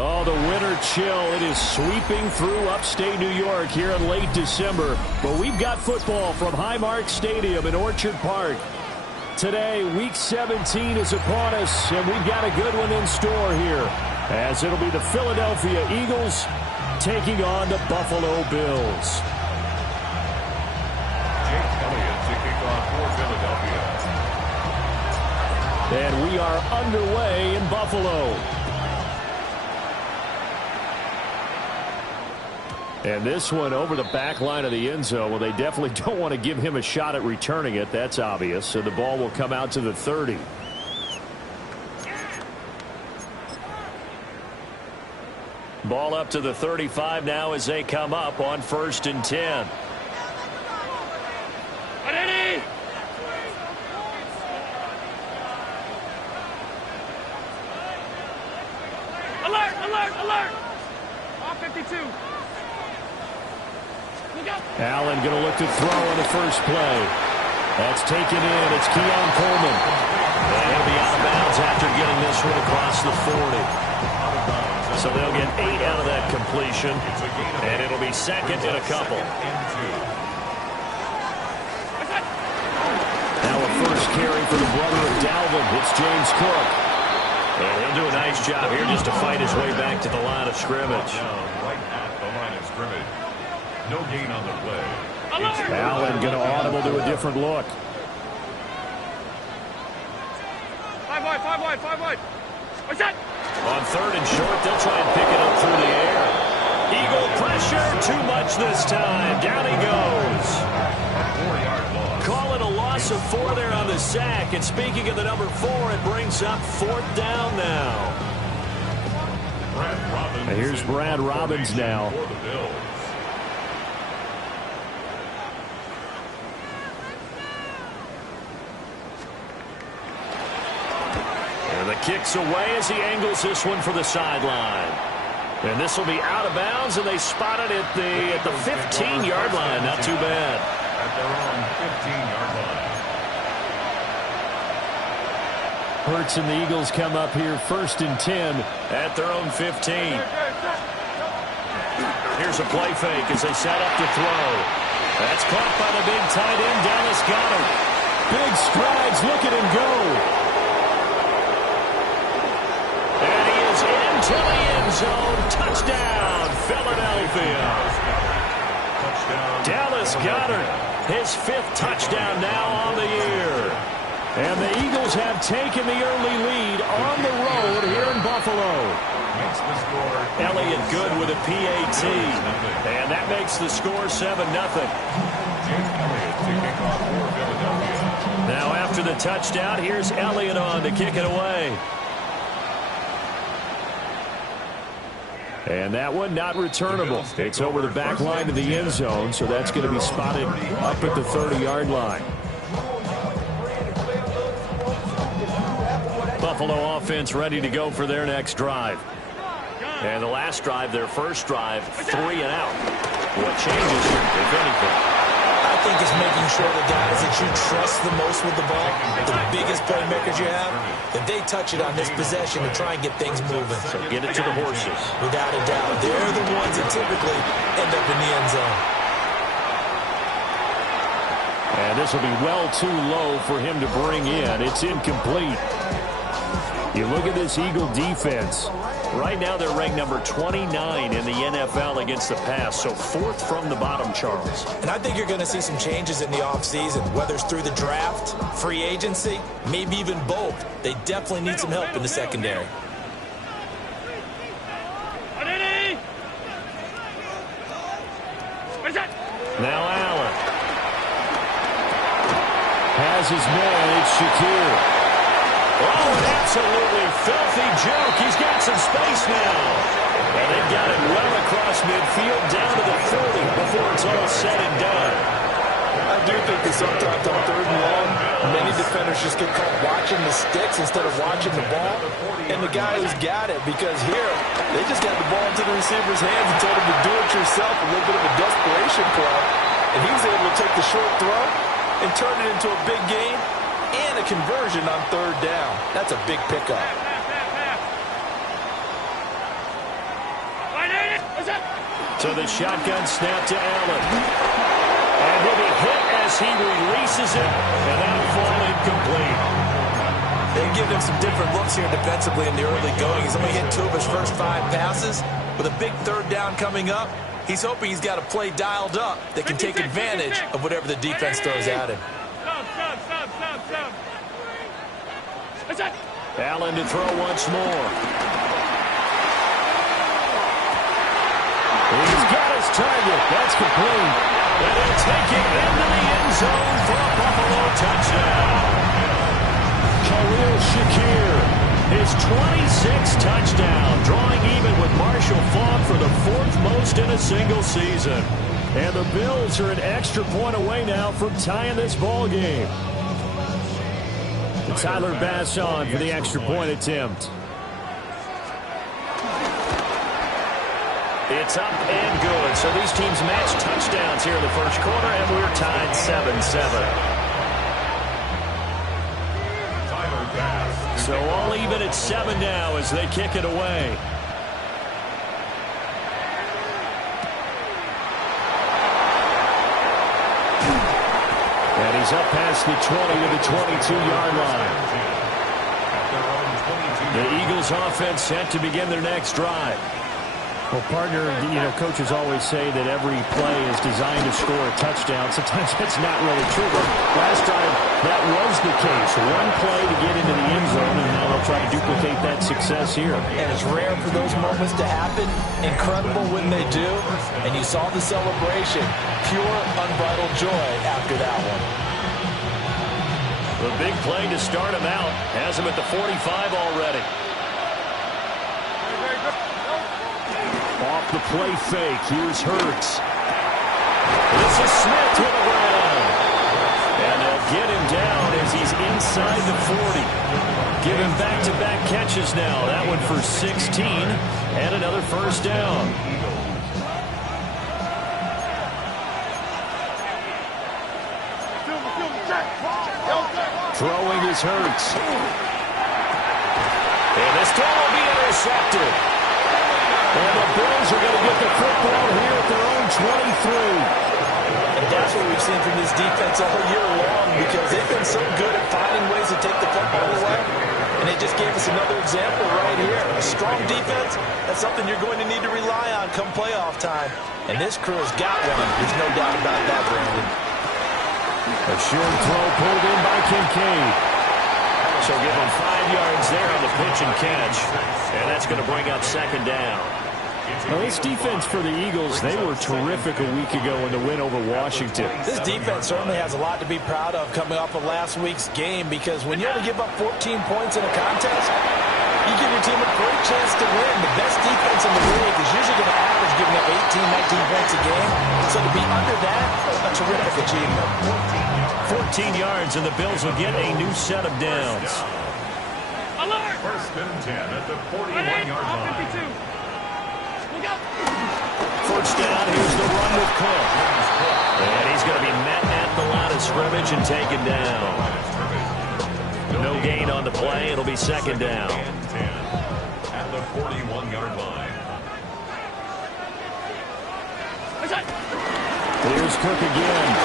Oh, the winter chill. It is sweeping through upstate New York here in late December. But we've got football from Highmark Stadium in Orchard Park. Today, Week 17 is upon us, and we've got a good one in store here, as it'll be the Philadelphia Eagles taking on the Buffalo Bills. Jake Elliott to kick off for Philadelphia. And we are underway in Buffalo. And this one over the back line of the end zone. Well, they definitely don't want to give him a shot at returning it. That's obvious. So the ball will come out to the 30. Ball up to the 35 now as they come up on 1st and 10. Alert, alert, alert! All 52. Allen going to look to throw on the first play. That's taken in. It's Keon Coleman. And he'll be out of bounds after getting this one across the 40. So they'll get 8 out of that completion. And it'll be second and a couple. Now a first carry for the brother of Dalvin. It's James Cook. And he'll do a nice job here just to fight his way back to the line of scrimmage. Right at the line of scrimmage. No gain on the play. Allen going to audible to a different look. 5 wide, 5 wide, 5 wide. What's that? On 3rd and short, they'll try and pick it up through the air. Eagle pressure, too much this time. Down he goes. 4-yard loss. Call it a loss of 4 there on the sack. And speaking of the number 4, it brings up 4th down now. Brad Robbins. And here's Brad Robbins now. For the Bills. And the kick's away as he angles this one for the sideline. And this will be out of bounds, and they spot it at the 15-yard line. Not too bad. At their own 15-yard line. Hurts and the Eagles come up here 1st and 10 at their own 15. Here's a play fake as they set up to throw. That's caught by the big tight end, Dallas Goedert. Big strides, look at him go. And he is into the end zone. Touchdown, Philadelphia. Dallas Goedert, his 5th touchdown now on the year. And the Eagles have taken the early lead on the road here in Buffalo. Makes the score. Elliott good with a PAT. And that makes the score 7-0. Jake Elliott to kick off for Philadelphia. Now after the touchdown, here's Elliott on to kick it away. And that one not returnable. It's over the back line of the end zone, so that's going to be spotted up at the 30-yard line. Buffalo offense ready to go for their next drive. And the last drive, their first drive, 3 and out. What changes, if anything? I think it's making sure the guys that you trust the most with the ball, the biggest playmakers you have, that they touch it on this possession to try and get things moving. So get it to the horses. Without a doubt, they're the ones that typically end up in the end zone. And this will be well too low for him to bring in. It's incomplete. You look at this Eagle defense. Right now they're ranked number 29 in the NFL against the pass, so 4th from the bottom, Charles. And I think you're going to see some changes in the offseason, whether it's through the draft, free agency, maybe even both. They definitely need some help in the secondary. Now Allen has his man. It's Shakir. Oh, an absolutely filthy joke. He's got some space now. And they've got it well across midfield down to the 40 before it's all said and done. I do think that sometimes on 3rd and long, many defenders just get caught watching the sticks instead of watching the ball. And the guy who's got it, because here, they just got the ball into the receiver's hands and told him to do it yourself, a little bit of a desperation play. And he was able to take the short throw and turn it into a big gain and a conversion on 3rd down. That's a big pickup. So the shotgun snap to Allen. And he'll be hit as he releases it, and that'll fall incomplete. They give him some different looks here defensively in the early going. He's only hit 2 of his first 5 passes. With a big third down coming up, he's hoping he's got a play dialed up that can take advantage of whatever the defense throws at him. Allen to throw once more. He's got his target. That's complete. And he'll take it into the end zone for a Buffalo touchdown. Khalil Shakir, his 26th touchdown, drawing even with Marshall Faulk for the 4th most in a single season. And the Bills are an extra point away now from tying this ball game. Tyler Bass on for the extra point attempt. It's up and good. So these teams match touchdowns here in the first quarter, and we're tied 7-7. So all even at 7 now as they kick it away. And he's up past the 20 to the 22-yard line. The Eagles offense set to begin their next drive. Well, partner, coaches always say that every play is designed to score a touchdown. Sometimes that's not really true, but last time that was the case. One play to get into the end zone, and now they'll try to duplicate that success here. And it's rare for those moments to happen. Incredible when they do. And you saw the celebration. Pure, unbridled joy after that one. The big play to start him out has him at the 45 already. Off the play fake, here's Hurts. This is Smith to the ground. And they'll get him down as he's inside the 40. Give him back-to-back catches now. That one for 16 and another first down. Throwing is Hurts. And this throw will be intercepted. And the Bills are going to get the football here at their own 23. And that's what we've seen from this defense all year long, because they've been so good at finding ways to take the football away. And they just gave us another example right here. A strong defense, that's something you're going to need to rely on come playoff time. And this crew has got one. There's no doubt about that, Brandon. A short throw pulled in by Kincaid. So give him 5 yards there on the pitch and catch. And that's going to bring up second down. Now, this defense for the Eagles, they were terrific a week ago in the win over Washington. This defense certainly has a lot to be proud of coming off of last week's game, because when you only give up 14 points in a contest, you give your team a great chance to win. The best defense in the league is usually going to average giving up 18, 19 points a game. So to be under that, a terrific achievement. 14 yards, and the Bills will get a new set of downs. First and 10 at the 41-yard line. First down, here's the run with Cook. And he's going to be met at the line of scrimmage and taken down. No gain on the play. It'll be second down. At the 41-yard line. Here's Cook again.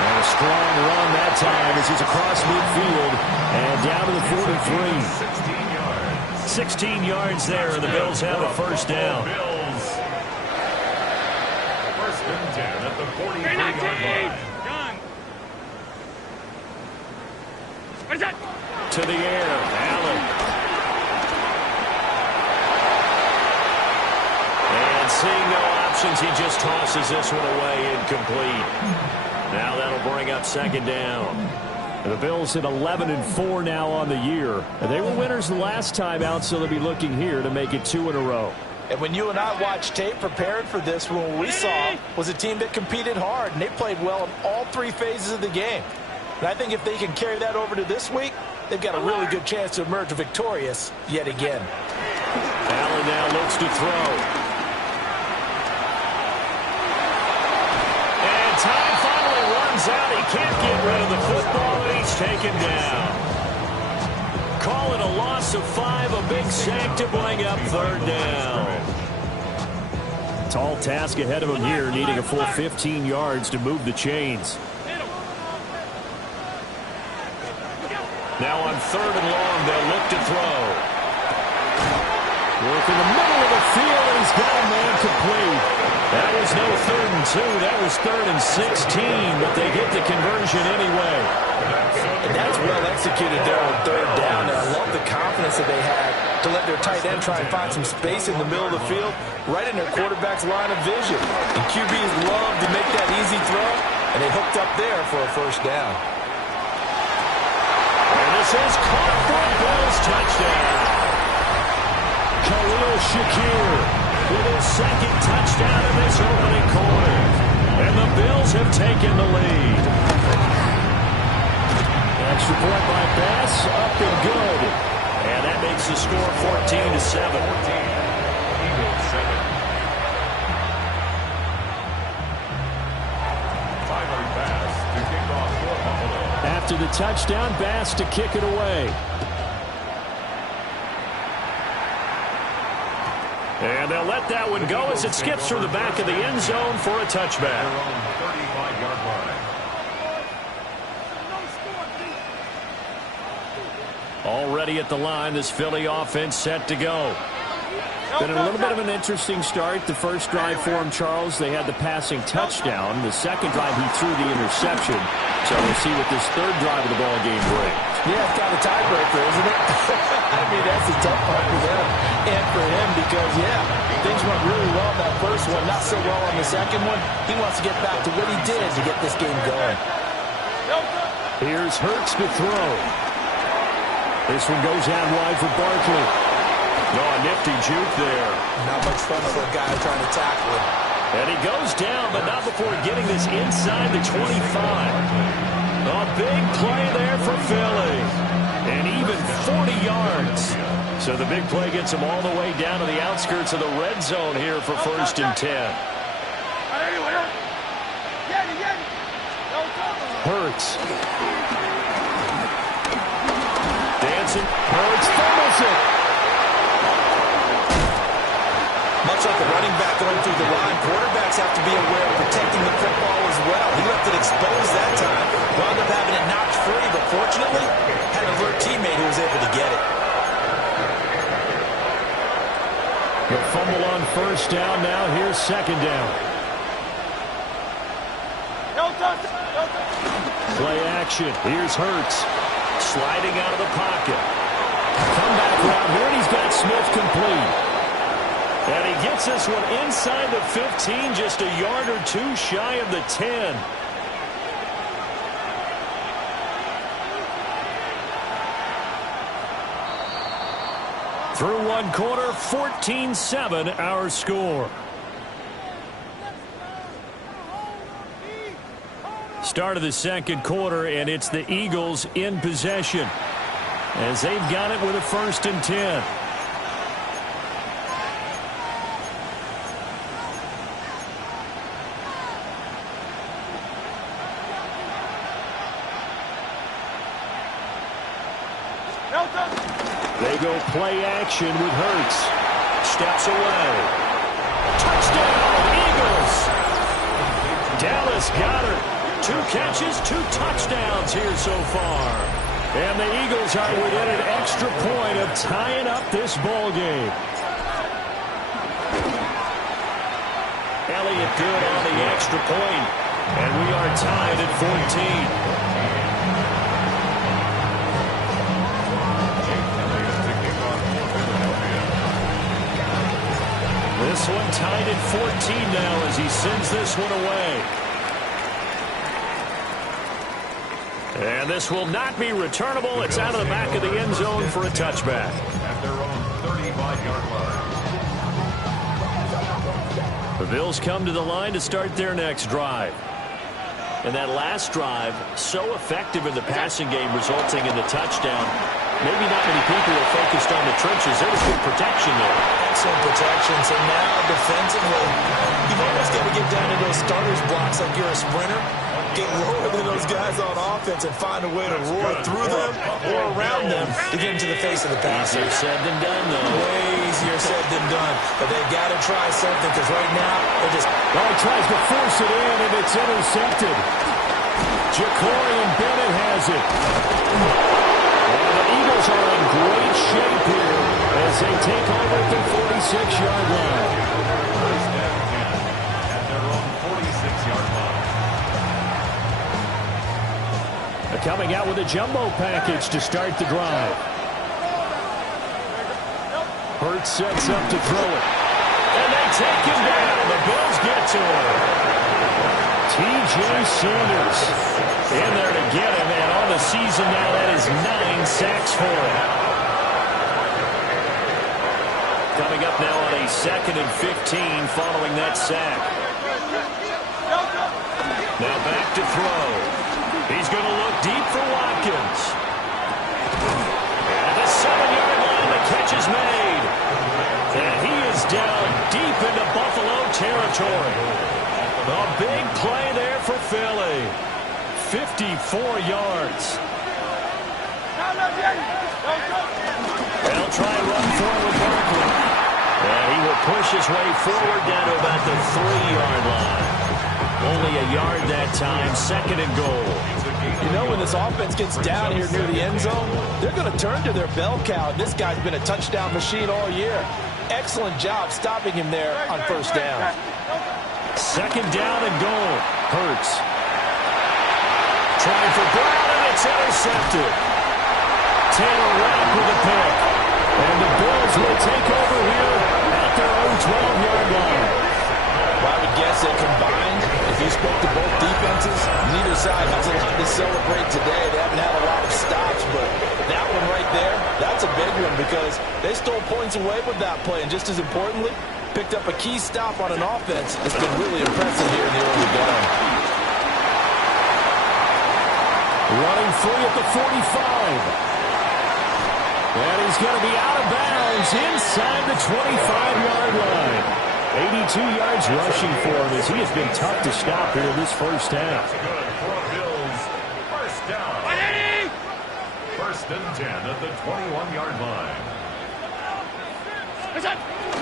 And a strong run that time as he's across midfield and down to the 43. 16 yards there, and the Bills have a first down. First and 10 at the 43-yard line. To the air, Allen. And seeing no options, he just tosses this one away incomplete. Now that'll bring up second down. The Bills at 11-4 now on the year. They were winners the last time out, so they'll be looking here to make it 2 in a row. And when you and I watched tape prepared for this, what we saw was a team that competed hard, and they played well in all 3 phases of the game. And I think if they can carry that over to this week, they've got a really good chance to emerge victorious yet again. Allen now looks to throw. Time finally runs out. He can't get rid of the football, and he's taken down. call it a loss of 5, a big sack to bring up third down. Tall task ahead of him here, needing a full 15 yards to move the chains. Now on 3rd and long, they'll look to throw. Work in the middle of the field, and he's got a man complete. That was no 3rd and 2. That was 3rd and 16, but they get the conversion anyway. And that's well executed there on 3rd down. And I love the confidence that they had to let their tight end try and find some space in the middle of the field, right in their quarterback's line of vision. And QBs love to make that easy throw, and they hooked up there for a 1st down. And this is caught for a Bills touchdown. Khalil Shakir with his 2nd touchdown in this opening quarter. And the Bills have taken the lead. Extra point by Bass, up and good. And that makes the score 14-7. Eagles 7. Tyler Bass to kick off for Buffalo. After the touchdown, Bass to kick it away. And they'll let that one go as it skips through the back of the end zone for a touchback. Their own 35-yard line. Already at the line, this Philly offense set to go. Been a little bit of an interesting start. The first drive for him, Charles, they had the passing touchdown. The second drive, he threw the interception. So we'll see what this 3rd drive of the ball game brings. Yeah, it's kind of a tiebreaker, isn't it? I mean, that's the tough part for them and for him because, yeah, things went really well that first one, not so well on the second one. He wants to get back to what he did to get this game going. Here's Hurts to throw. This one goes out wide for Barkley. No, a nifty juke there. Not much fun for a guy trying to tackle him. And he goes down, but not before getting this inside the 25. A big play there for Philly. And even 40 yards. So the big play gets him all the way down to the outskirts of the red zone here for 1st and 10. Hurts. Dancing. Hurts fumbles it. Much like a running back going through the line, quarterbacks have to be aware of protecting the football as well. He left it exposed that time. Wound up having it knocked free, but fortunately, had an alert teammate who was able to get it. The fumble on 1st down. Now here's 2nd down. Play action. Here's Hurts. Sliding out of the pocket. Comeback route here, and he's got Smith complete. And he gets this one inside the 15, just a yard or 2 shy of the 10. Through 1 quarter, 14-7 our score. Start of the 2nd quarter, and it's the Eagles in possession as they've got it with a 1st and 10. They go play action with Hurts. Steps away. Touchdown, Eagles! Dallas Goedert. 2 catches, 2 touchdowns here so far. And the Eagles are within an extra point of tying up this ball game. Elliott good on the extra point. And we are tied at 14. This one tied at 14 now as he sends this one away. And this will not be returnable. It's out of the back of the end zone for a touchback. At their own 35-yard line. The Bills come to the line to start their next drive. And that last drive, so effective in the passing game, resulting in the touchdown. Maybe not many people are focused on the trenches. There was good protection there. Excellent protection. So now, defensively, you've almost got to get down to those starters blocks like you're a sprinter. get lower than those guys on offense and find a way to roar through them or around them to get into the face of the passer. Easier said than done, though. Way easier said than done. But they got to try something because right now they're just... Oh, he tries to force it in, and it's intercepted. Jacorian Bennett has it. And the Eagles are in great shape here as they take over at the 46-yard line. First down 10 at their own 46-yard line. They're coming out with a jumbo package to start the drive. Hurts sets up to throw it. And they take him down. The Bills get to him. T.J. Sanders in there to get him. And on the season now, that is 9 sacks for him. Coming up now on a 2nd and 15 following that sack. Now back to throw. He's going to look deep for Watkins. At the 7-yard line, the catch is made. And he is down deep into Buffalo territory. A big play there for Philly. 54 yards. They'll try and run forward with Barkley. And he will push his way forward down to about the 3-yard line. Only a yard that time, 2nd and goal. You know, when this offense gets down here near the end zone, they're going to turn to their bell cow. This guy's been a touchdown machine all year. Excellent job stopping him there on first down. 2nd down and goal. Hurts. Trying for Brown, and it's intercepted. Taylor Rapp with a pick. And the Bills will take over here at their own 12-yard line. Well, I would guess they combined. If you spoke to both defenses, neither side has a lot to celebrate today. They haven't had a lot of stops, but that one right there, that's a big one because they stole points away with that play. And just as importantly, picked up a key stop on an offense that's been really impressive here in the early going. Running free at the 45. And he's going to be out of bounds inside the 25-yard line. 82 yards rushing for him as he has been tough to stop here this first half. Good for Bills. First down. 1st and 10 at the 21-yard line.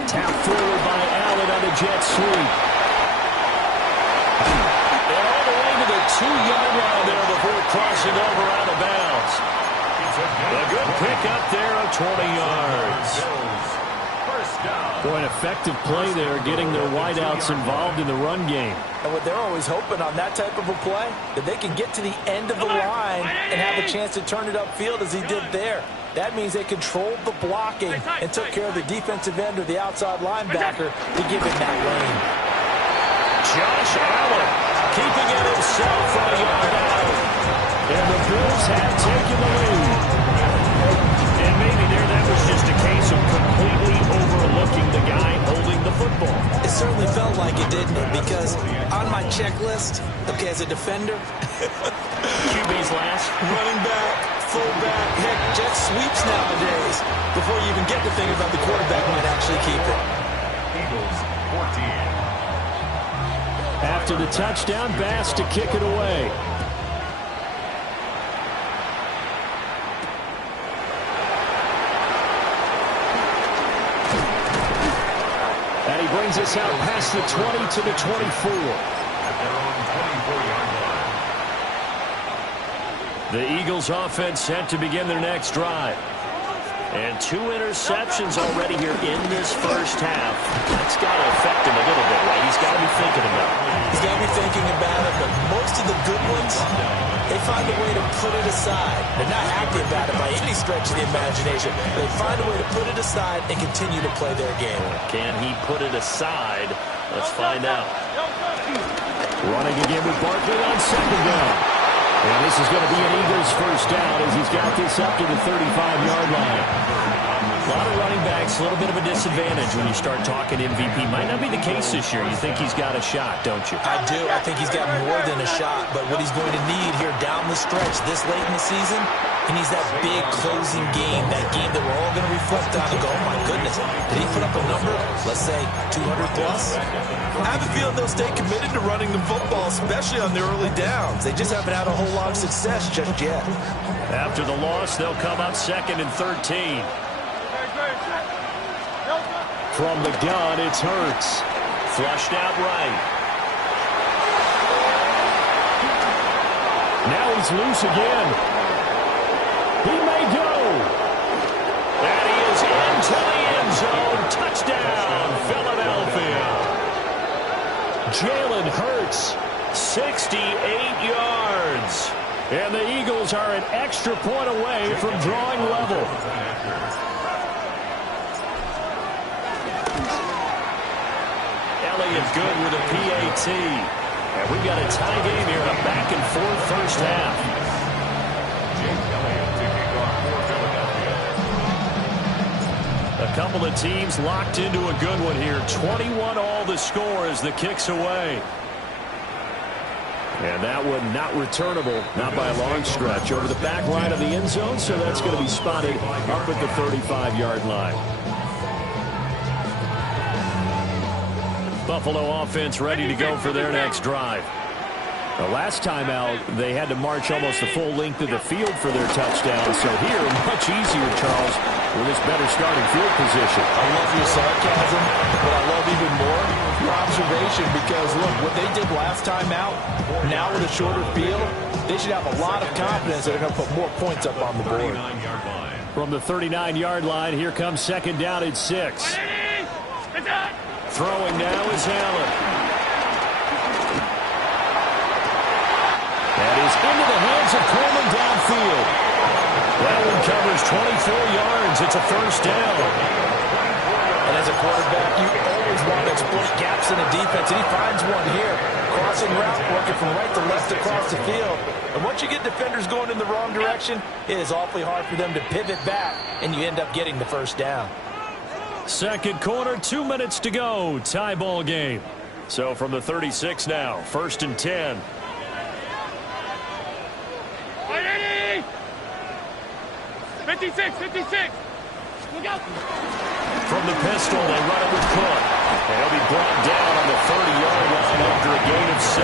Tap forward by Allen on a jet sweep. And all the way to the 2-yard line there before crossing over out of bounds. A good pick up there of 20 yards. First down. Boy, an effective play there, getting their wideouts involved in the run game. And what they're always hoping on that type of a play, that they can get to the end of the line and have a chance to turn it upfield as he did there. That means they controlled the blocking and took care of the defensive end or the outside linebacker to give him that lane. Josh Allen keeping it himself from a yard out. And the Bills have taken the lead. And maybe there that was just a case of completely overlooking the guy holding the football. It certainly felt like it, didn't it? Because on my checklist, okay, as a defender, QB's last. running back, fullback, heck, jet sweeps nowadays. Before you even get to thinking about the quarterback might actually keep it. Eagles 14. After the touchdown, Bass to kick it away. And he brings us out past the 20 to the 24. At their own 24-yard line. The Eagles offense set to begin their next drive. And 2 interceptions already here in this first half. That's got to affect him a little bit, right? He's got to be thinking about it. He's got to be thinking about it, but most of the good ones, they find a way to put it aside. They're not happy about it by any stretch of the imagination. They find a way to put it aside and continue to play their game. Can he put it aside? Let's find out. Running again with Barkley on 2nd down. And this is going to be an Eagles first down as he's got this up to the 35-yard line. A lot of running backs, a little bit of a disadvantage when you start talking MVP. Might not be the case this year. You think he's got a shot, don't you? I do. I think he's got more than a shot. But what he's going to need here down the stretch this late in the season, he needs that big closing game, that game that we're all going to reflect on and go, oh, my goodness, did he put up a number, let's say 200 plus? I have a feeling they'll stay committed to running the football, especially on the early downs. They just haven't had a whole lot of success just yet. After the loss, they'll come up 2nd and 13. From the gun, it's Hurts. Flushed out right. Now he's loose again. He may go. And he is into the end zone. Touchdown, Philadelphia. Jalen Hurts, 68 yards. And the Eagles are an extra point away from drawing level. Elliott good with a PAT. And we've got a tie game here, a back-and-forth first half. A couple of teams locked into a good one here. 21-all the score as the kick's away. And that one not returnable, not by a long stretch, over the back line of the end zone, so that's going to be spotted up at the 35-yard line. Buffalo offense ready to go for their next drive. The last time out, they had to march almost the full length of the field for their touchdown. So here, much easier, Charles, with this better starting field position. I love your sarcasm, but I love even more your observation because, look, what they did last time out, now with a shorter field, they should have a lot of confidence that they're going to put more points up on the board. From the 39-yard line, here comes 2nd down at 6. Throwing now is Allen. That is into the hands of Coleman downfield. That one covers 24 yards. It's a first down. And as a quarterback, you always want to exploit gaps in the defense, and he finds one here. Crossing route, working from right to left across the field. And once you get defenders going in the wrong direction, it is awfully hard for them to pivot back, and you end up getting the first down. Second quarter, 2 minutes to go. Tie ball game. So from the 36 now, 1st and 10. 56, 56. Look out. From the pistol, they run it with Cook. And he'll be brought down on the 30-yard line after a gain of 6.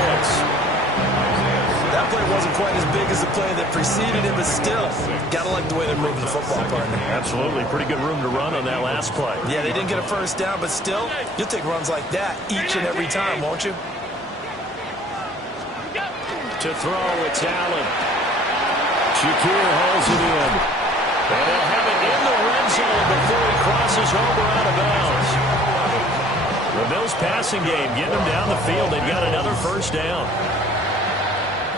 That play wasn't quite as big as the play that preceded it, but still, gotta like the way they're moving the football, partner. Absolutely. Pretty good room to run on that last play. Yeah, they didn't get a first down, but still, you'll take runs like that each and every time, won't you? To throw, it's Allen. Shakir holds it in. And they'll have it in the red zone before he crosses over out of bounds. The Bills passing game, getting them down the field. They've got another first down.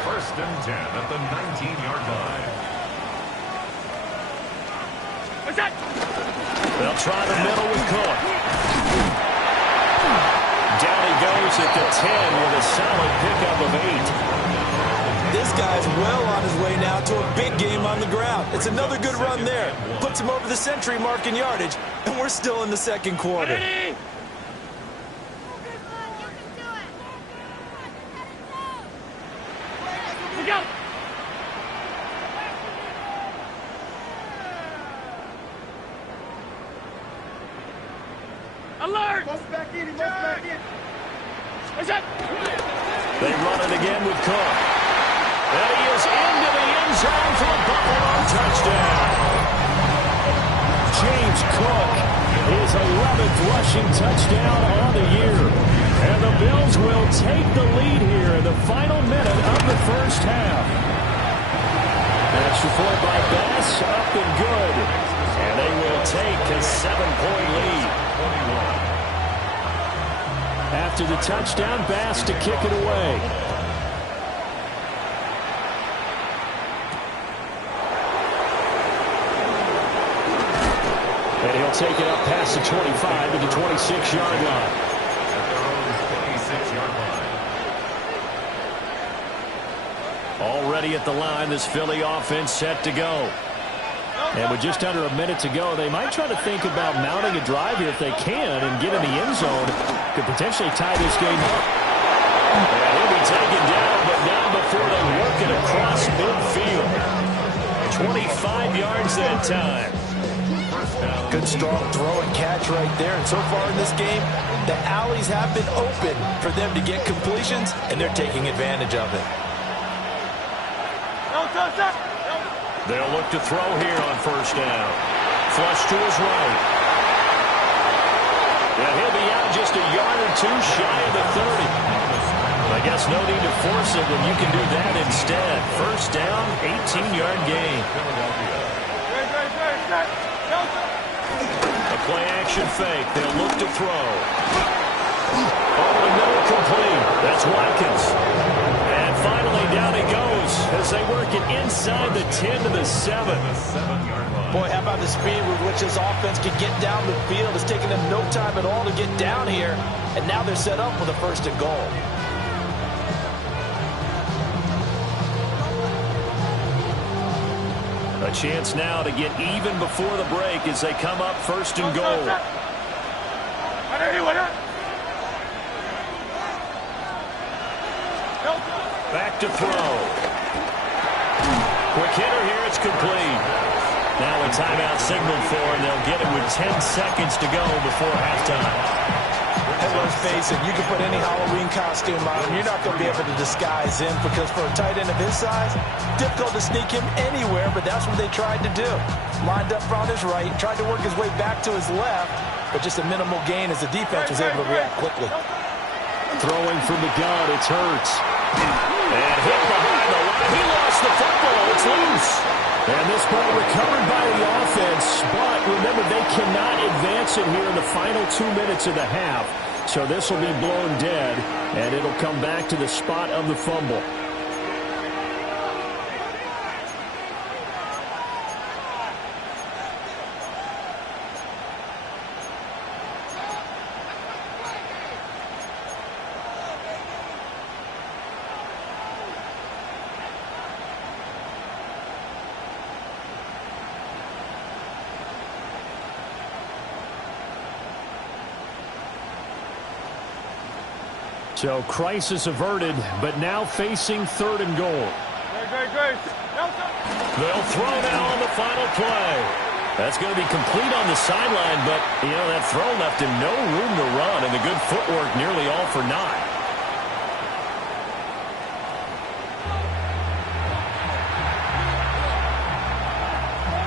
1st and 10 at the 19-yard line. What's that? They'll try the middle with Cook. Down he goes at the 10 with a solid pickup of 8. This guy's well on his way now to a big game on the ground. It's another good run there. Puts him over the century mark in yardage, and we're still in the second quarter. Look out. Alert. Back in. What's that? They run it again with Cook. And he is into the end zone for a Buffalo touchdown. James Cook, his 11th rushing touchdown on the year. And the Bills will take the lead here in the final minute of the first half. Extra point by Bass, up and good. And they will take a 7-point lead. After the touchdown, Bass to kick it away. And he'll take it up past the 25 to the 26-yard line. Already at the line, this Philly offense set to go. And with just under a minute to go, they might try to think about mounting a drive here if they can and get in the end zone. Could potentially tie this game up. And he'll be taken down, but not before they work it across midfield. 25 yards that time. Good strong throw and catch right there. And so far in this game, the alleys have been open for them to get completions, and they're taking advantage of it. They'll look to throw here on first down. Flush to his right. Yeah, he'll be out just a yard or two shy of the 30. I guess no need to force it when you can do that instead. First down, 18-yard gain. A play-action fake. They'll look to throw. Over the middle, complete. That's Watkins. And finally, down he goes as they work it inside the 10 to the 7. Boy, how about the speed with which this offense can get down the field? It's taken them no time at all to get down here, and now they're set up with a first and goal. A chance now to get even before the break as they come up first and goal. Back to throw. Quick hitter here, it's complete. Now a timeout signaled for, and they'll get it with 10 seconds to go before halftime. And let's face it, you can put any Halloween costume on him. You're not going to be able to disguise him because for a tight end of his size, difficult to sneak him anywhere, but that's what they tried to do. Lined up on his right, tried to work his way back to his left, but just a minimal gain as the defense was able to react quickly. Throwing from the gun, it's Hurts. And hit behind the line. He lost the football. It's loose. And this ball recovered by the offense, but remember, they cannot advance it here in the final 2 minutes of the half. So this will be blown dead, and it'll come back to the spot of the fumble. So crisis averted, but now facing third and goal. They'll throw now on the final play. That's going to be complete on the sideline, but, you know, that throw left him no room to run, and the good footwork nearly all for naught.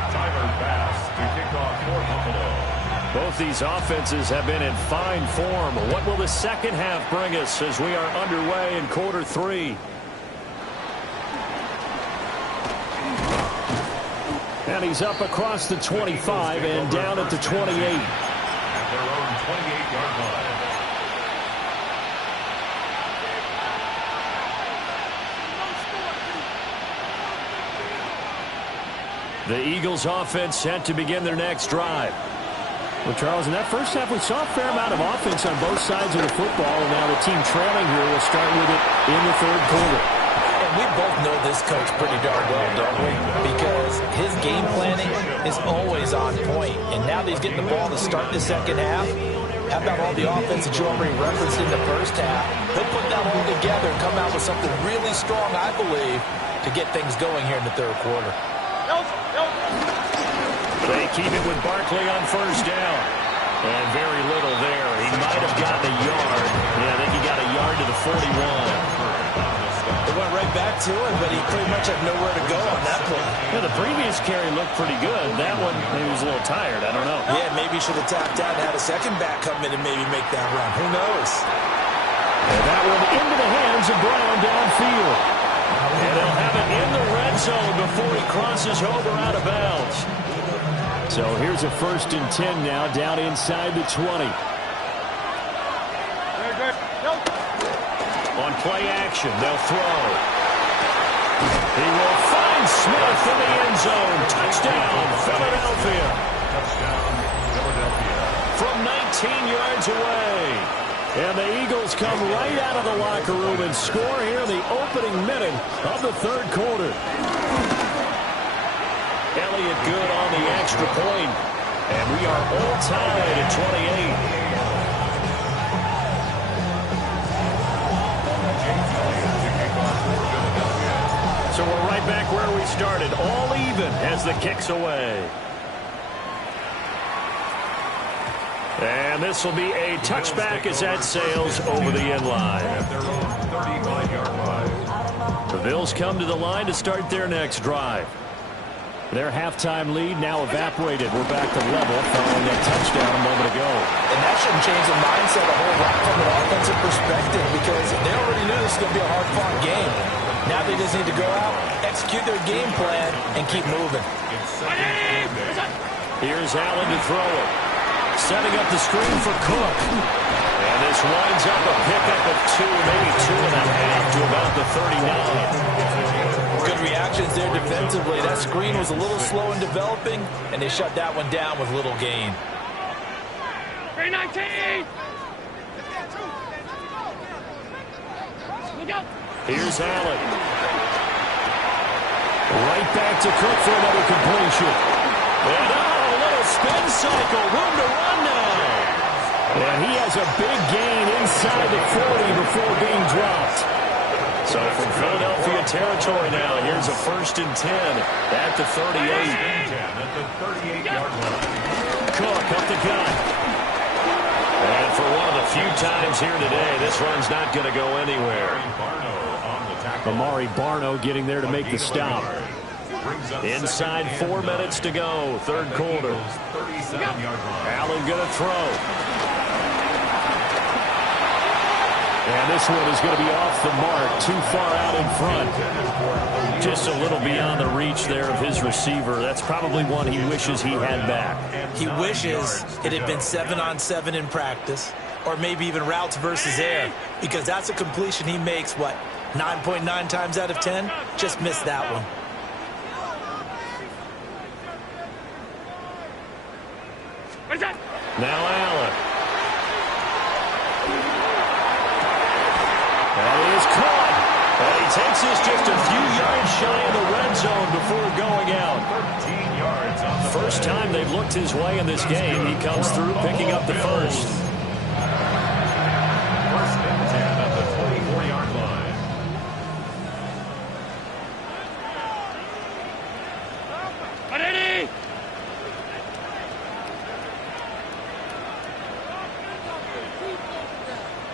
Tyler Bass to kick off for Buffalo. Both these offenses have been in fine form. What will the second half bring us as we are underway in quarter 3? And he's up across the 25 and down at the 28. At their own 28-yard line. The Eagles offense set to begin their next drive. Well, Charles, in that first half, we saw a fair amount of offense on both sides of the football, and now the team trailing here will start with it in the third quarter. And we both know this coach pretty darn well, don't we? Because his game planning is always on point. And now that he's getting the ball to start the second half, how about all the offense that you already referenced in the first half? He'll put that all together and come out with something really strong, I believe, to get things going here in the third quarter. They keep it with Barkley on first down. And very little there. He might have gotten a yard. Yeah, I think he got a yard to the 41. It went right back to him, but he pretty much had nowhere to go on that play. Yeah, the previous carry looked pretty good. That one, maybe he was a little tired. I don't know. Yeah, maybe he should have tapped out and had a second back come in and maybe make that run. Who knows? And that one into the hands of Brown downfield. And they'll have it in the red zone before he crosses over out of bounds. So here's a 1st and 10 now, down inside the 20. On play action, they'll throw. He will find Smith in the end zone. Touchdown, Philadelphia. Touchdown, Philadelphia. From 19 yards away. And the Eagles come right out of the locker room and score here in the opening minute of the third quarter. Elliott good on the extra point. And we are all tied at 28. So we're right back where we started, all even as the kick's away. And this will be a touchback as that sails over the end line. The Bills come to the line to start their next drive. Their halftime lead now evaporated. We're back to level following that touchdown a moment ago. And that shouldn't change the mindset a whole lot from an offensive perspective because they already knew this was going to be a hard-fought game. Now they just need to go out, execute their game plan, and keep moving. Here's Allen to throw it. Setting up the screen for Cook. And this winds up a pickup of 2, maybe 2.5 to about the 39. Good reactions there defensively. That screen was a little slow in developing, and they shut that one down with little gain. 319! Look out! Here's Allen. Right back to Cook for another completion. And a little spin cycle. Room to run now. And he has a big gain inside the 40 before being dropped. So from Philadelphia territory now, here's a 1st and 10 at the 38. At the 38-yard line. Cook up the gut. And for one of the few times here today, this run's not going to go anywhere. Amari Barno getting there to make the stop. Inside 4 minutes to go, third quarter. Allen going to throw. And this one is going to be off the mark, too far out in front. Just a little beyond the reach there of his receiver. That's probably one he wishes he had back. He wishes it had been 7-on-7 in practice, or maybe even routes versus air, because that's a completion he makes, 9.9 times out of 10? Just missed that one. Now Allen. That is caught. And he takes this just a few yards shy of the red zone before going out. 13 yards on the First time they've looked his way in this game. He comes through picking up the first. 1st and 10 at the 24-yard line.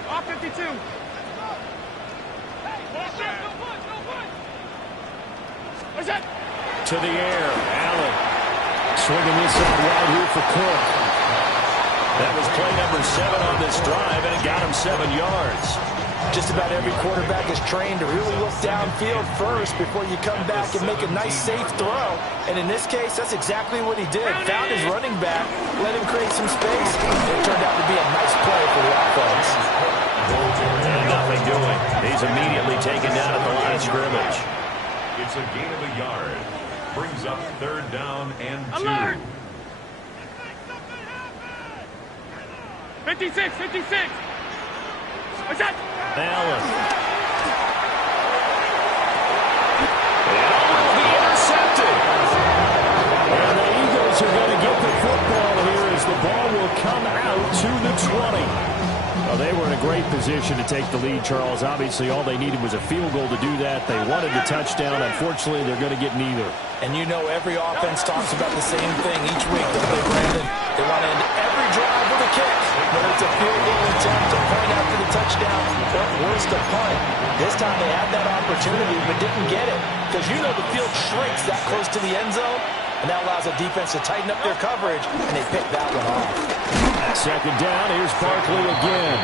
Off 52. What's that? To the air. Allen swinging this out wide here for Cook. That was play number 7 on this drive, and it got him 7 yards. Just about every quarterback is trained to really look downfield first before you come back and make a nice, safe throw. And in this case, that's exactly what he did. Found his running back, let him create some space, and it turned out to be a nice play for the offense. And nothing doing. He's immediately taken down at the line of scrimmage. It's a gain of a yard. Brings up 3rd down and 2. Alert! 56, 56. What's that? Allen. And will be intercepted. And the Eagles are going to get the football here as the ball will come out to the 20. Well, they were in a great position to take the lead, Charles. Obviously, all they needed was a field goal to do that. They wanted the touchdown. Unfortunately, they're going to get neither. And you know every offense talks about the same thing each week, don't they, Brandon? They want to end every drive with a kick, whether it's a field goal attempt, a point after the touchdown, or worse, a punt. This time they had that opportunity but didn't get it because you know the field shrinks that close to the end zone, and that allows the defense to tighten up their coverage, and they pick that one off. 2nd down, here's Barkley again.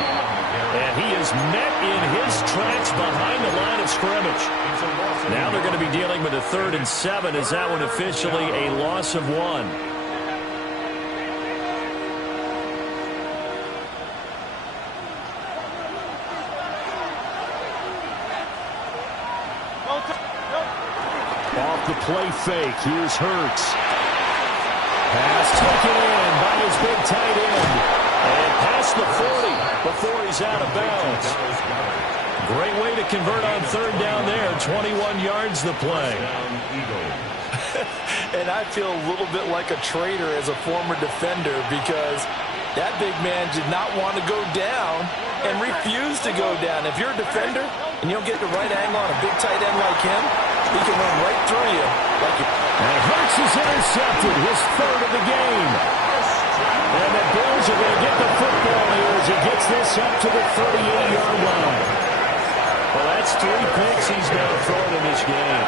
And he is met in his tracks behind the line of scrimmage. Now they're going to be dealing with a 3rd and 7. Is that one officially a loss of 1? Off the play fake, here's Hurts. Pass taken in by his big tight end. And past the 40 before he's out of bounds. Great way to convert on 3rd down there. 21 yards the play. And I feel a little bit like a traitor as a former defender because that big man did not want to go down and refused to go down. If you're a defender and you don't get the right angle on a big tight end like him, he can run right through you. And Hurts is intercepted, his third of the game. And the Bills are going to get the football here as he gets this up to the 38-yard line. Well, that's 3 picks he's now thrown in this game.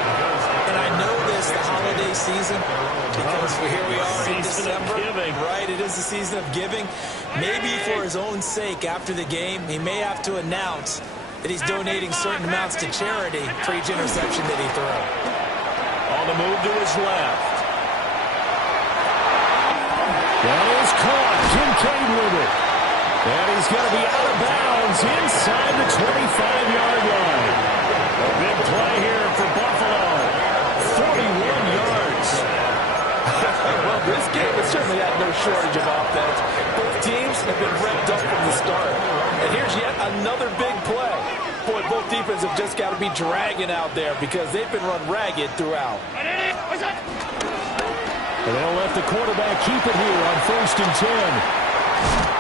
And I know this, the holiday season, because here we are in December. Right, it is the season of giving. Maybe for his own sake, after the game, he may have to announce that he's donating certain amounts to charity for each interception that he throws. On the move to his left. That is caught. Kincaid with it. And he's going to be out of bounds inside the 25-yard line. A big play here for Buffalo. 41 yards. Well, this game has certainly had no shortage of offense. Both teams have been revved up from the start. And here's yet another big play. Boy, both defenses have just got to be dragging out there because they've been run ragged throughout. And they'll let the quarterback keep it here on 1st and 10.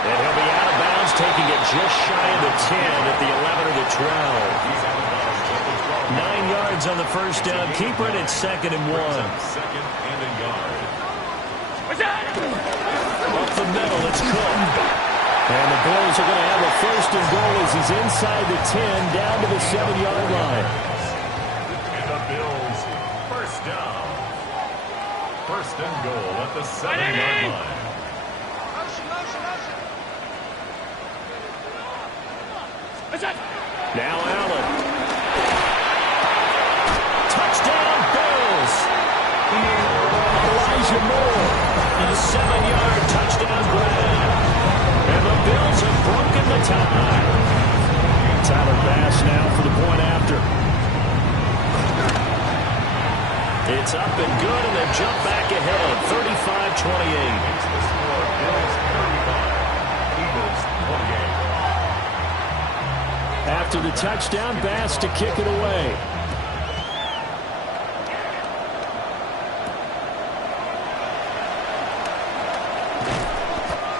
And he'll be out of bounds, taking it just shy of the 10 at the 11 or the 12. 9 yards on the first down. Keeper it at 2nd and 1. Up the middle, it's Cook. And the Bills are going to have a 1st and goal as he's inside the 10, down to the 7-yard line. And the Bills, 1st down. 1st and goal at the 7-yard line. Now Allen. Touchdown, Bills. Elijah Moore. A 7-yard touchdown grab. And the Bills have broken the tie. Tyler Bass now for the point after. It's up and good, and they jump back ahead, 35-28. After the touchdown, Bass to kick it away.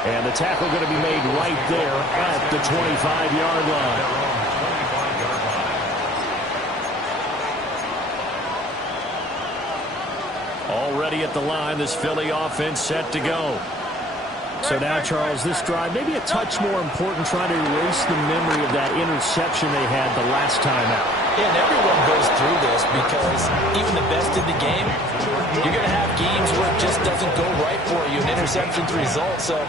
And the tackle going to be made right there at the 25-yard line. Already at the line, this Philly offense set to go. So now, Charles, this drive maybe a touch more important, trying to erase the memory of that interception they had the last time out. Yeah, and everyone goes through this because even the best in the game, you're going to have games where it just doesn't go right for you, and interceptions result. So,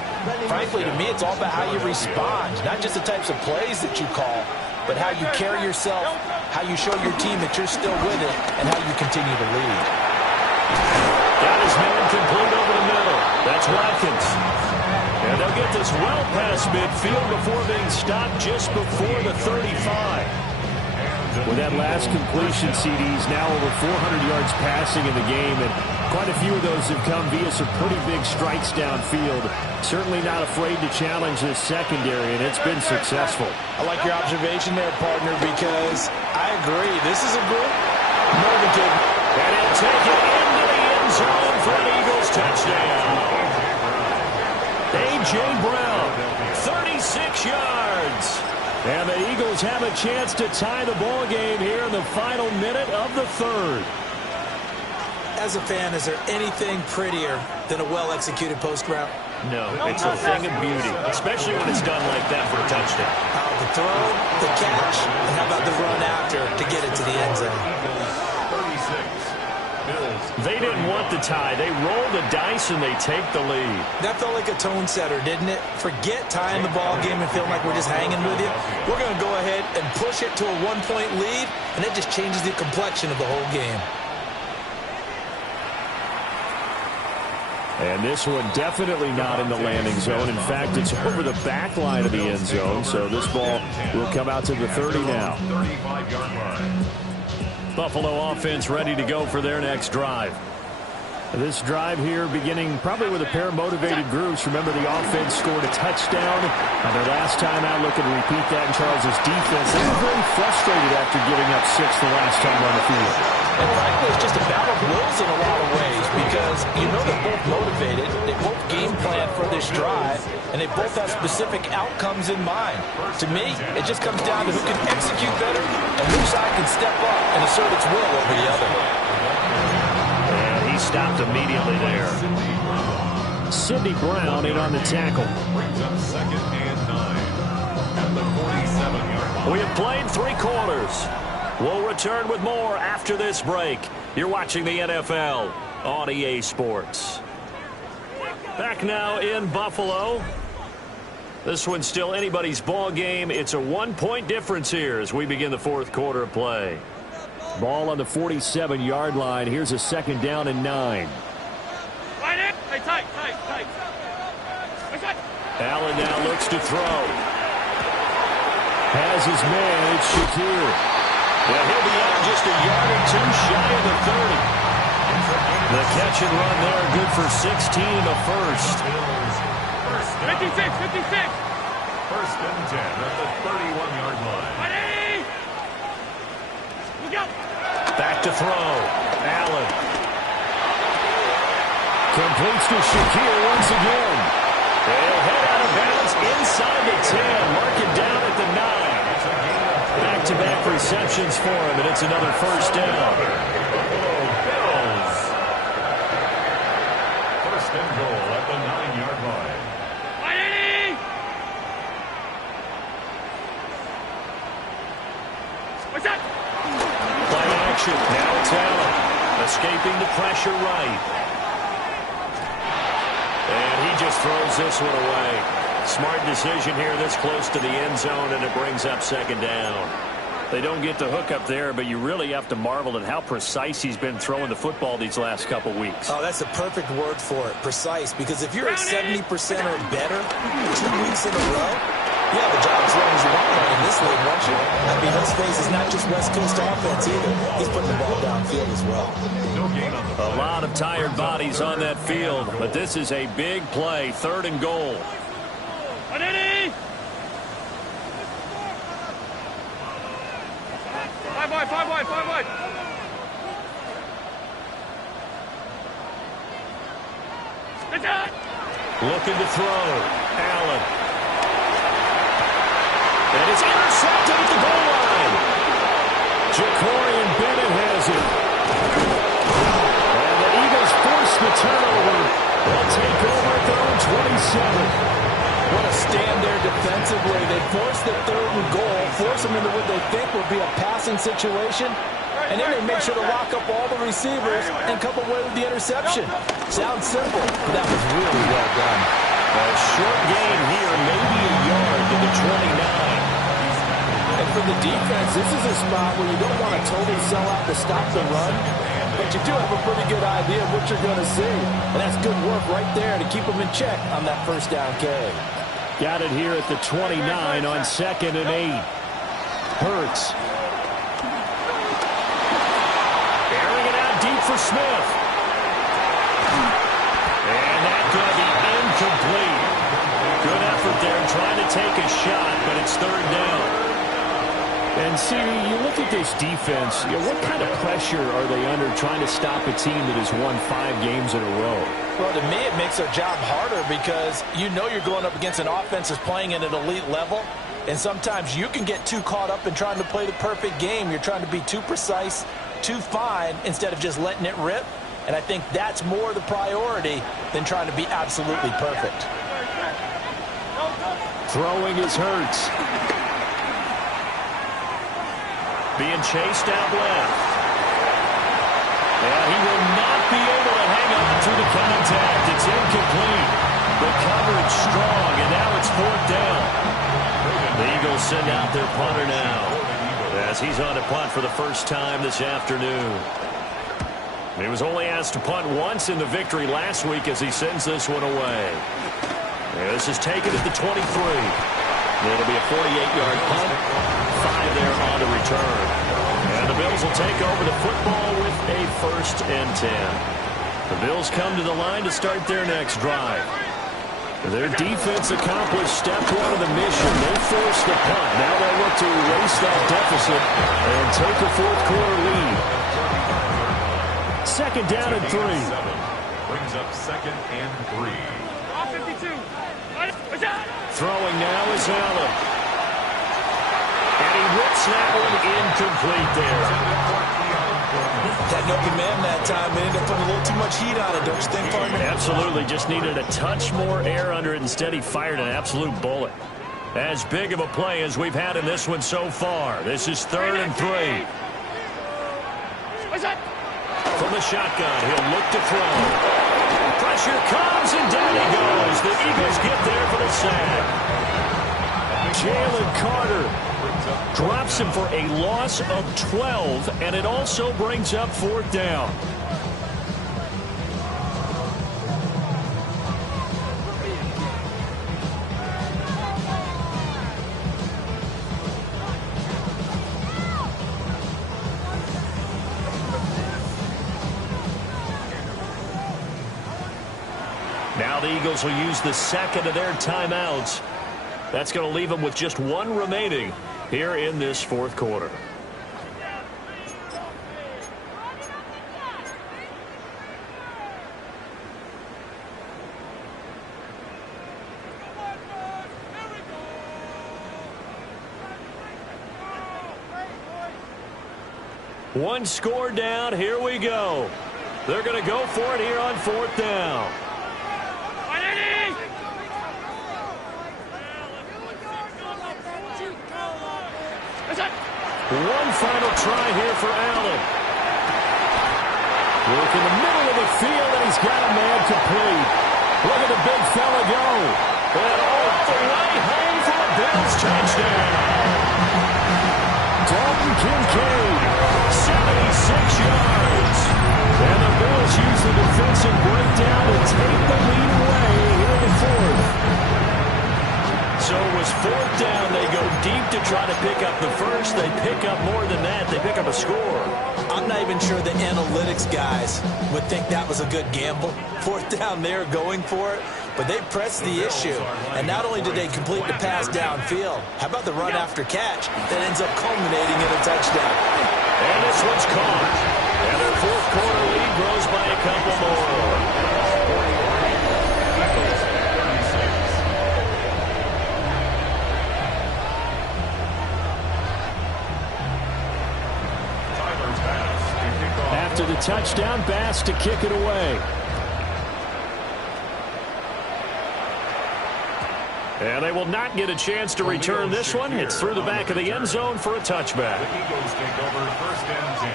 frankly, to me, it's all about how you respond, not just the types of plays that you call, but how you carry yourself, how you show your team that you're still with it, and how you continue to lead. Got his man complete over the middle. That's Watkins. And they'll get this well past midfield before being stopped just before the 35. With that last completion, CD's now over 400 yards passing in the game, and quite a few of those have come via some pretty big strikes downfield. Certainly not afraid to challenge this secondary, and it's been successful. I like your observation there, partner, because I agree. This is a group. Morgan kid. And he'll take it into the end zone for an Eagles touchdown. A.J. Brown, 36 yards. And the Eagles have a chance to tie the ball game here in the final minute of the third. As a fan, is there anything prettier than a well-executed post route? No, it's a thing of beauty, especially when it's done like that for a touchdown. The throw, the catch, and how about the run after to get it to the end zone? They didn't want the tie. They roll the dice and they take the lead. That felt like a tone setter, didn't it? Forget tying the ball game and feeling like we're just hanging with you. We're going to go ahead and push it to a one-point lead, and it just changes the complexion of the whole game. And this one definitely not in the landing zone. In fact, it's over the back line of the end zone. So this ball will come out to the 30 now. 35-yard line. Buffalo offense ready to go for their next drive. This drive here beginning probably with a pair of motivated groups. Remember, the offense scored a touchdown on their last time out. Looking to repeat that in Charles's defense. They were very frustrated after giving up 6 the last time on the field. And frankly, it's just a battle of wills in a lot of ways. because you know they're both motivated, they both game plan for this drive, and they both have specific outcomes in mind. To me, it just comes down to who can execute better and which side can step up and assert its will over the other. And he stopped immediately there. Sidney Brown in on the tackle. Brings up 2nd and 9 at the 47-yard line. We have played 3 quarters. We'll return with more after this break. You're watching the NFL on EA Sports. Back now in Buffalo. This one's still anybody's ball game. It's a 1-point difference here as we begin the 4th quarter of play. Ball on the 47-yard line. Here's a 2nd down and 9. Right in. Hey, tight. Allen now looks to throw. Has his man. It's Shakir. Well, he'll be out just a yard or 2 shy of the 30. The catch and run there, good for 16 in the first. 56. 1st and 10 at the 31-yard line. Ready. Look out. Back to throw. Allen. Completes to Shakir once again. They'll head out of bounds inside the 10. Mark it down at the 9. Back-to-back receptions for him, and it's another first down. Bills. 1st and goal at the 9-yard line. Ready. What's that? Play action. Now it's Allen. Escaping the pressure right. And he just throws this one away. Smart decision here this close to the end zone, and it brings up 2nd down. They don't get the hook up there, but you really have to marvel at how precise he's been throwing the football these last couple weeks. Oh, that's the perfect word for it, precise, because if you're at 70% or better 2 weeks in a row, you have a job as long as you want one in this league, won't you? I mean, let's face it, it's not just West Coast offense either. He's putting the ball downfield as well. A lot of tired bodies on that field, but this is a big play, 3rd and goal. Ready. 5 wide. Looking to throw. Allen. And it's intercepted at the goal line. Jacorian Bennett has it. And the Eagles force the turnover. They'll take over at their own 27. What a stand there defensively. They force the 3rd and goal, force them into what they think will be a passing situation, and then they make sure to lock up all the receivers and come away with the interception. Sounds simple, but that was really well done. A short gain here, maybe a yard to the 29. And for the defense, this is a spot where you don't want to totally sell out to stop the run, but you do have a pretty good idea of what you're going to see. And that's good work right there to keep them in check on that 1st down carry. Got it here at the 29 on 2nd and 8. Hurts. Airing it out deep for Smith. And that's going to be incomplete. Good effort there trying to take a shot, but it's 3rd down. And, see, you look at this defense, what kind of pressure are they under trying to stop a team that has won 5 games in a row? Well, to me, it makes their job harder because you know you're going up against an offense that's playing at an elite level, and sometimes you can get too caught up in trying to play the perfect game. You're trying to be too precise, too fine, instead of just letting it rip. And I think that's more the priority than trying to be absolutely perfect. Throwing is Hurts. Being chased out left. And he will not be able to hang on through the contact. It's incomplete. The coverage strong, and now it's 4th down. The Eagles send out their punter now, as he's on a punt for the first time this afternoon. He was only asked to punt once in the victory last week as he sends this one away. And this is taken at the 23. It'll be a 48-yard punt. 5 there on the return. And the Bills will take over the football with a 1st and 10. The Bills come to the line to start their next drive. Their defense accomplished step 1 of the mission. They forced the punt. Now they'll look to erase that deficit and take a 4th quarter lead. second down and 3. Brings up second and 3. 52. Throwing now is Allen. And he rips that one incomplete there. Had an open man that time, but ended up putting a little too much heat on it, don't you think, partner? Absolutely. Just needed a touch more air under it. Instead, he fired an absolute bullet. As big of a play as we've had in this one so far. This is 3rd and 3. From the shotgun, he'll look to throw. Pressure comes, and down he goes. The Eagles get there for the sack. Jalen Carter drops him for a loss of 12, and it also brings up 4th down. Now the Eagles will use the second of their timeouts. That's going to leave them with just one remaining here in this 4th quarter. One score down. Here we go. They're going to go for it here on 4th down. One final try here for Allen. Work in the middle of the field, and he's got a man complete. Look at the big fella go. And all the way home for a Bills touchdown. Dalton Kincaid, 76 yards. And the Bills use the defensive breakdown to take the lead away here in the 4th. So it was 4th down. They go deep to try to pick up the first. They pick up more than that. They pick up a score. I'm not even sure the analytics guys would think that was a good gamble. 4th down, they're going for it. But they pressed the issue. And not only did they complete the pass downfield, how about the run after catch that ends up culminating in a touchdown? And this one's caught. And their 4th quarter lead grows by a couple more. After the touchdown, Bass to kick it away. And they will not get a chance to return this one. It's through the back of the end zone for a touchback. The Eagles take over 1st and 10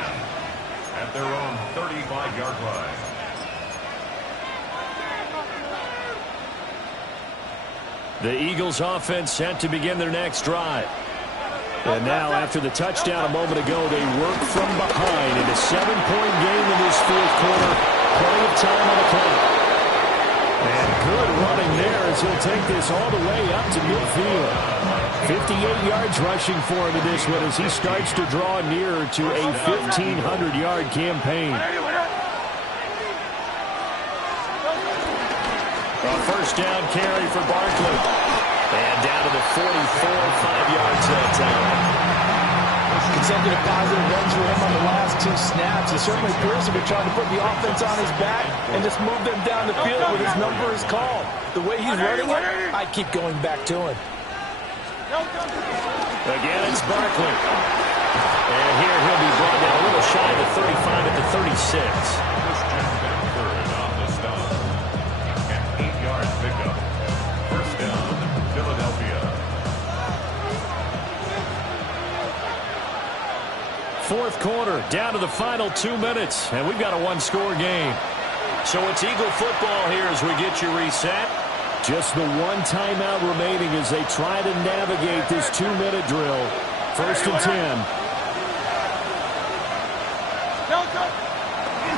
at their own 35-yard line. The Eagles offense set to begin their next drive. And now, after the touchdown a moment ago, they work from behind in a 7-point game in this 4th quarter. Plenty of time on the clock. And good running there as he'll take this all the way up to midfield. 58 yards rushing for him in this one as he starts to draw nearer to a 1,500-yard campaign. A 1st down carry for Barkley. And down to the 44, 5 yards that time. Consecutive positive runs for him on the last 2 snaps. It certainly appears to be trying to put the offense on his back and just move them down the field when his number is called. The way he's running it, I keep going back to him. Again, it's Barkley. And here he'll be brought down a little shy of the 35 at the 36. This check down 3rd on the stop. An 8-yard pickup. 1st down, Philadelphia. 4th quarter, down to the final 2 minutes, and we've got a 1-score game. So it's Eagle football here as we get you reset. Just the one timeout remaining as they try to navigate this 2-minute drill. 1st and 10.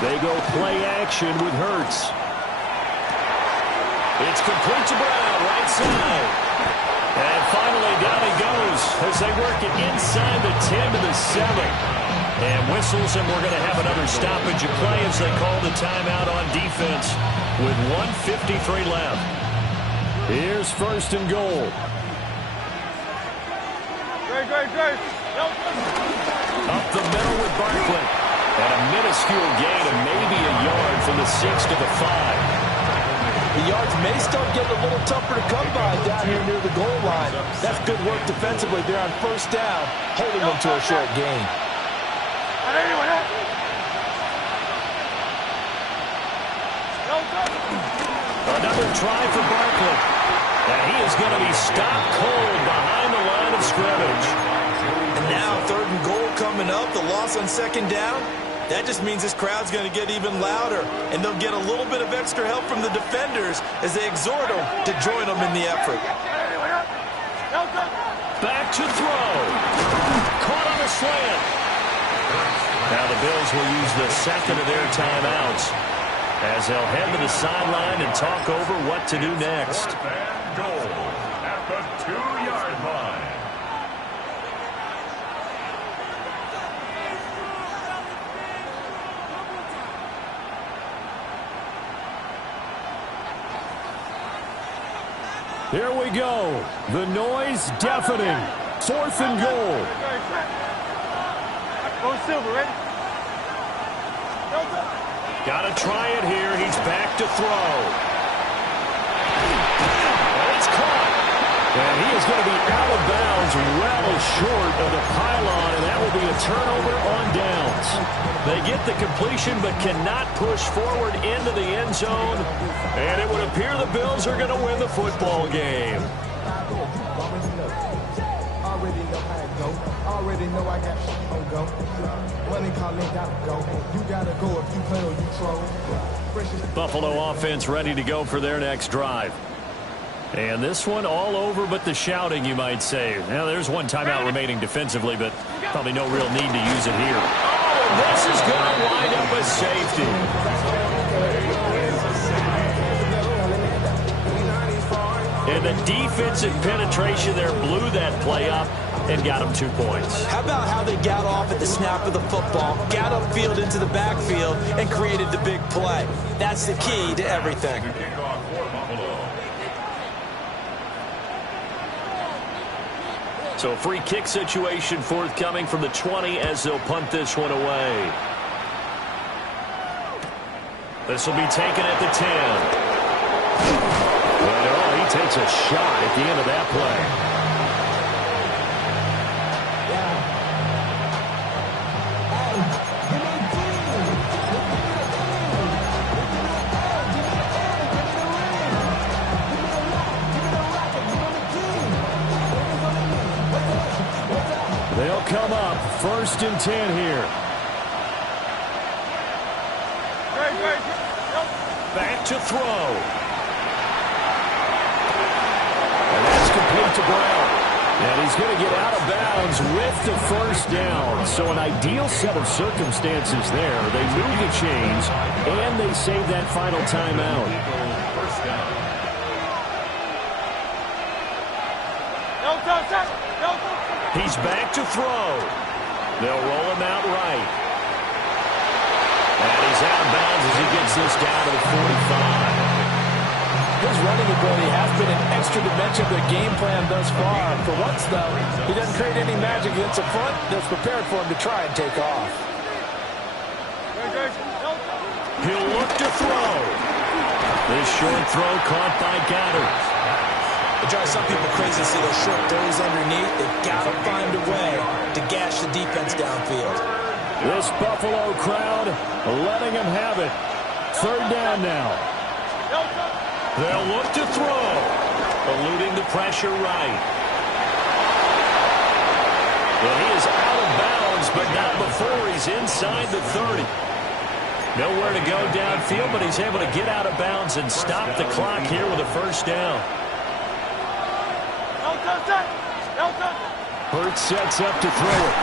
They go play action with Hurts. It's complete to Brown, right side. And finally down he goes as they work it inside the 10 to the 7. And whistles, and we're going to have another stoppage of play as they call the timeout on defense with 1:53 left. Here's 1st and goal. Great. Up the middle with Barkley. And a minuscule gain of maybe a yard from the 6 to the 5. The yards may start getting a little tougher to come by down here near the goal line. That's good work defensively there on first down, holding them to a short gain. Another try for Barkley. And he is going to be stopped cold behind the line of scrimmage. And now 3rd and goal coming up, the loss on 2nd down. That just means this crowd's going to get even louder, and they'll get a little bit of extra help from the defenders as they exhort them to join them in the effort. Back to throw. Caught on a slant. Now the Bills will use the second of their timeouts as they'll head to the sideline and talk over what to do next. 4th and goal at the 2-yard line. Here we go. The noise deafening. 4th and goal. Go Silver, ready? Got to try it here. He's back to throw. And it's caught. And he is going to be out of bounds well short of the pylon, and that will be a turnover on downs. They get the completion but cannot push forward into the end zone, and it would appear the Bills are going to win the football game. Already know how it go. Already know I got shit on go. Money calling, gotta go. You gotta go if you play or you troll. Buffalo offense ready to go for their next drive. And this one all over but the shouting, you might say. Now, there's one timeout remaining defensively, but probably no real need to use it here. Oh, and this is going to wind up a safety. And the defensive penetration there blew that play up and got them 2 points. How about how they got off at the snap of the football, got upfield into the backfield, and created the big play? That's the key to everything. So a free kick situation forthcoming from the 20 as they'll punt this one away. This will be taken at the 10. And he takes a shot at the end of that play. They'll come up 1st and 10 here. Back to throw. And that's complete to Brown. And he's going to get out of bounds with the 1st down. So an ideal set of circumstances there. They move the chains, and they save that final timeout. He's back to throw. They'll roll him out right. And he's out of bounds as he gets this down to the 45. His running ability has been an extra dimension of the game plan thus far. For once, though, he doesn't create any magic against the front that's prepared for him to try and take off. He'll look to throw. This short throw caught by Goddard. It drives some people crazy to see those short throws underneath. They've got to find a way to gash the defense downfield. This Buffalo crowd letting them have it. 3rd down now. They'll look to throw. Eluding the pressure right. Well, he is out of bounds, but not before he's inside the 30. Nowhere to go downfield, but he's able to get out of bounds and stop the clock here with a 1st down. Hurts sets up to throw it.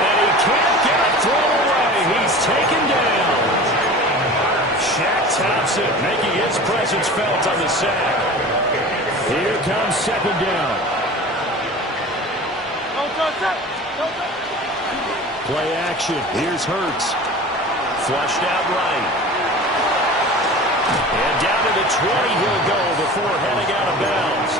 And he can't get it thrown away. He's taken down. Shaq tops it, making his presence felt on the sack. Here comes 2nd down. Play action. Here's Hurts. Flushed out right. And down to the 20 he'll go before heading out of bounds.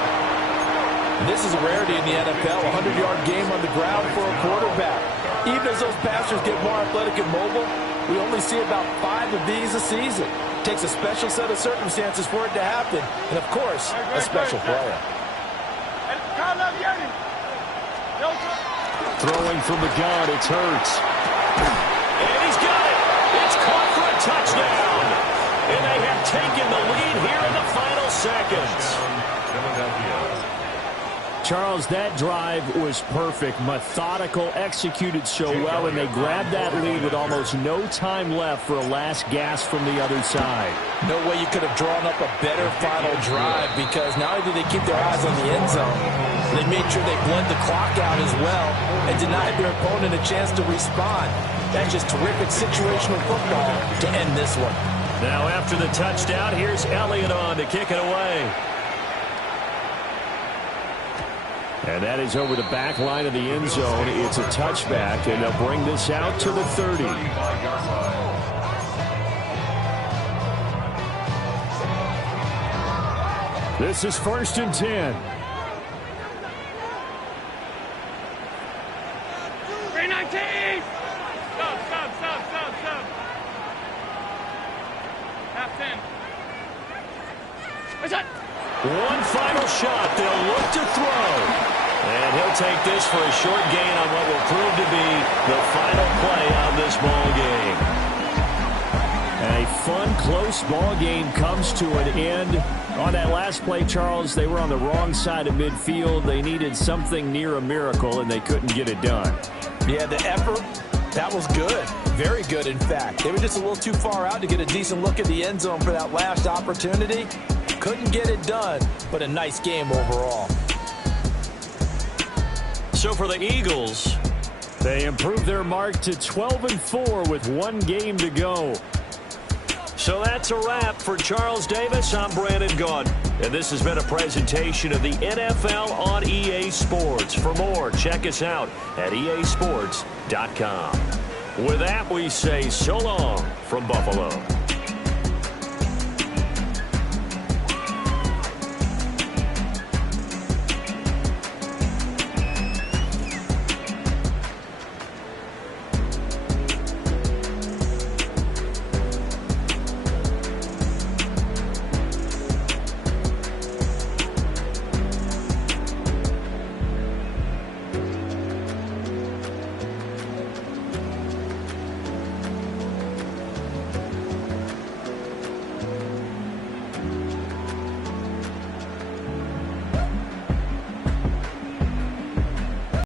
This is a rarity in the NFL, a 100-yard game on the ground for a quarterback. Even as those passers get more athletic and mobile, we only see about 5 of these a season. It takes a special set of circumstances for it to happen, and of course, a special player. Throwing from the gun, it's Hurts. And he's got it. It's caught for a touchdown. And they have taken the lead here in the final seconds. Charles, that drive was perfect, methodical, executed so well, and they grabbed that lead with almost no time left for a last gasp from the other side. No way you could have drawn up a better final drive, because not only did they keep their eyes on the end zone, they made sure they bled the clock out as well and denied their opponent a chance to respond. That's just terrific situational football to end this one. Now after the touchdown, here's Elliott on to kick it away. And that is over the back line of the end zone. It's a touchback, and they'll bring this out to the 30. This is 1st and 10. 319! Stop. Half 10. What's that? One final shot. They'll look to throw. And he'll take this for a short gain on what will prove to be the final play of this ball game. A fun, close ball game comes to an end. On that last play, Charles, they were on the wrong side of midfield. They needed something near a miracle, and they couldn't get it done. Yeah, the effort, that was good. Very good, in fact. They were just a little too far out to get a decent look at the end zone for that last opportunity. Couldn't get it done, but a nice game overall. So for the Eagles, they improved their mark to 12-4 with one game to go. So that's a wrap for Charles Davis. I'm Brandon Gaudin, and this has been a presentation of the NFL on EA Sports. For more, check us out at easports.com. With that, we say so long from Buffalo.